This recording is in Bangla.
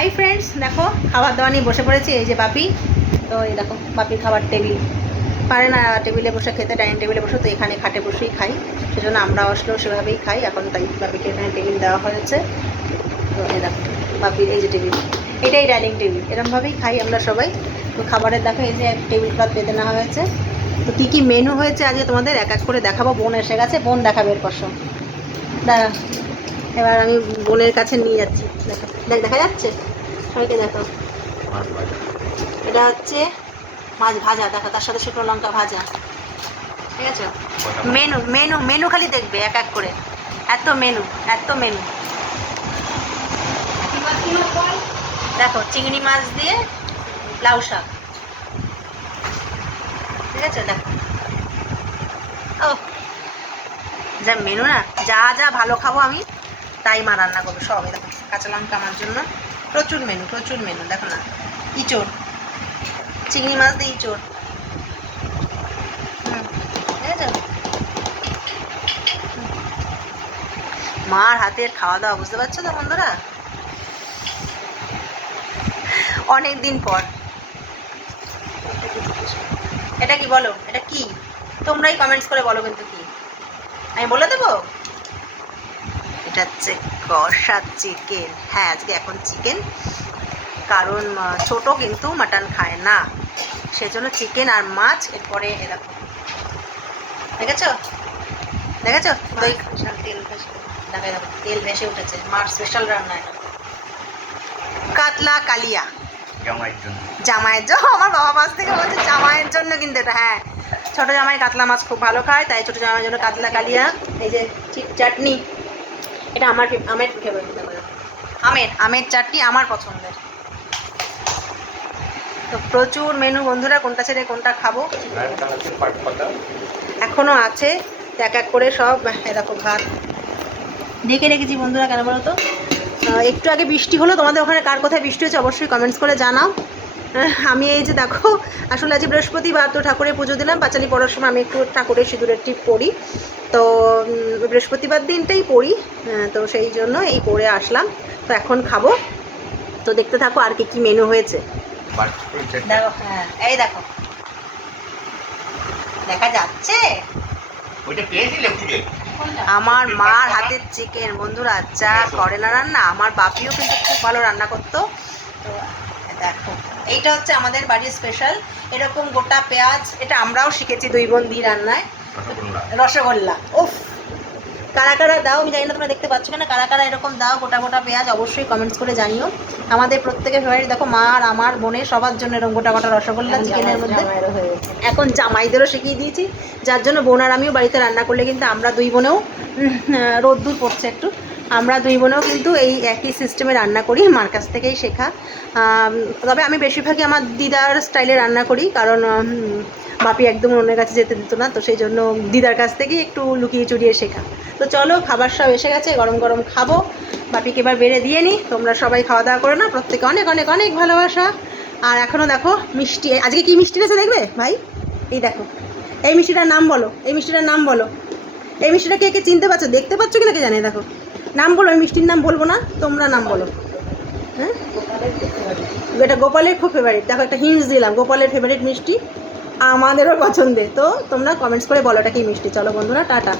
হাই ফ্রেন্ডস, দেখো খাবার দাওয়া নিয়ে বসে পড়েছি। এই যে বাপি, তো এই দেখো বাপির খাবার টেবিল, পারে না টেবিলে বসে খেতে, ডাইনিং টেবিলে বসে, তো এখানে খাটে বসেই খাই, সেজন্য আমরা আসলেও সেভাবেই খাই। এখন তাই বাপিকে এখানে টেবিল দেওয়া হয়েছে। তো এই দেখো বাপির এই যে টেবিল, এটাই ডাইনিং টেবিল, এরকমভাবেই খাই আমরা সবাই। তো খাবারের দেখো এই যে টেবিল ক্লথ পেতে নেওয়া হয়েছে। তো কী কী মেনু হয়েছে আজকে তোমাদের এক এক করে দেখাবো। বোন এসে গেছে, বোন দেখাবে এর পাশে দাঁড়া। এবার আমি বোনের কাছে নিয়ে যাচ্ছি, দেখো দেখা যাচ্ছে সবাইকে, দেখো এটা হচ্ছে মাছ ভাজা, দেখো তার সাথে শুকনো লঙ্কা ভাজা, ঠিক আছে। মেনু মেনু মেনু খালি দেখবে এক এক করে, এত মেনু এত মেনু। দেখো চিংড়ি মাছ দিয়ে লাউ শাক, ঠিক আছে। দেখো ও যা মেনু না, যা যা ভালো খাবো আমি তাই মা রান্না করবো সব। দেখো কাঁচা লঙ্কা আমার জন্য, প্রচুর মেনু প্রচুর মেনু। দেখো না, ইঁচড়, চিংড়ি মাছ দিয়ে ইঁচড়, ঠিক আছে। মার হাতের খাওয়া দাওয়া, বুঝতে পারছো তো বন্ধুরা, অনেক দিন পর। এটা কি বলো, এটা কি তোমরাই কমেন্টস করে বলো কিন্তু কি, আমি বলে দেবো। এটা হচ্ছে কষা চিকেন। হ্যাঁ আজকে এখন চিকেন, কারণ ছোট কিন্তু মাটন খায় না, সেজন্য চিকেন আর মাছ। এরপরে এরকম দেখেছো দেখেছো দই, তেল ভেসে, দেখো দেখো তেল ভেসে উঠেছে। মার স্পেশাল রান্না এটা, কাতলা কালিয়া জামাইয়ের জন্য। আমার বাবা মাছ থেকে বলছে জামাইয়ের জন্য, কিন্তু এটা হ্যাঁ, ছোটো জামাই কাতলা মাছ খুব ভালো খায়, তাই ছোটো জামাইয়ের জন্য কাতলা কালিয়া। এই যে চাটনি, এটা আমার আমের ফেভারিট, আমের চাটনি আমার পছন্দের। তো প্রচুর মেনু বন্ধুরা, কোনটা ছেড়ে কোনটা খাবো এখনও আছে, এক এক করে সব। দেখো ভাত ঢেকে রেখেছি বন্ধুরা, কেন বলো তো, একটু আগে বৃষ্টি হলো। তোমাদের ওখানে কার কোথায় বৃষ্টি হচ্ছে অবশ্যই কমেন্টস করে জানাও। আমি এই যে দেখো, আসলে আজ বৃহস্পতিবার, তো ঠাকুরের পুজো দিলাম। পাঁচালি পড়ার সময় আমি একটু ঠাকুরের সিঁদুরের টিপ পড়ি, তো বৃহস্পতিবার দিনটাই পড়ি, তো সেই জন্য এই পড়ে আসলাম। তো এখন খাবো, তো দেখতে থাকো আর কি কি মেনু হয়েছে। দেখো হ্যাঁ এই দেখো, দেখা যাচ্ছে আমার মার হাতের চিকেন বন্ধুরা, যা করে না রান্না। আমার বাপিও কিন্তু খুব ভালো রান্না করতো। তো দেখো এইটা হচ্ছে আমাদের বাড়ির স্পেশাল, এরকম গোটা পেঁয়াজ, এটা আমরাও শিখেছি দুই বোন দিয়ে রান্নায়। রসগোল্লা, উফ কারা কারা দাও আমি জানি না, তোমরা দেখতে পাচ্ছ না, কারা কারা এরকম দাও গোটা গোটা পেঁয়াজ, অবশ্যই কমেন্টস করে জানিও। আমাদের প্রত্যেকের ফেভারিট, দেখো মা আর আমার বোনের সবার জন্য এরকম গোটা গোটা রসগোল্লা চিকেনের মধ্যে। এখন জামাইদেরও শিখিয়ে দিয়েছি, যার জন্য বোন আর আমিও বাড়িতে রান্না করলে কিন্তু আমরা দুই বোনেও, রোদ্দুর পড়ছে একটু, আমরা দুই বোনেও কিন্তু এই একই সিস্টেমে রান্না করি, মার কাছ থেকেই শেখা। তবে আমি বেশিরভাগই আমার দিদার স্টাইলে রান্না করি, কারণ বাপি একদম অন্যের কাছে যেতে দিত না, তো সেই জন্য দিদার কাছ থেকেই একটু লুকিয়ে চুরিয়ে শেখা। তো চলো খাবার সব এসে গেছে, গরম গরম খাবো। বাপিকে এবার বেড়ে দিয়ে নিই, তোমরা সবাই খাওয়া দাওয়া করে না, প্রত্যেকে অনেক অনেক অনেক ভালোবাসা। আর এখনও দেখো মিষ্টি, আজকে কি মিষ্টি রয়েছে দেখবে ভাই, এই দেখো এই মিষ্টিটার নাম বলো, এই মিষ্টিটার নাম বলো। এই মিষ্টিটা কে কে চিনতে পারছো, দেখতে পাচ্ছ কি না কে জানে, দেখো নাম বলো। আমি মিষ্টির নাম বলবো না, তোমরা নাম বলো। হ্যাঁ এটা গোপালের খুব ফেভারিট, দেখো একটা হিন্টস দিলাম, গোপালের ফেভারিট মিষ্টি, আমাদেরও পছন্দের। তো তোমরা কমেন্টস করে বলো এটা কি মিষ্টি। চলো বন্ধুরা, টাটা।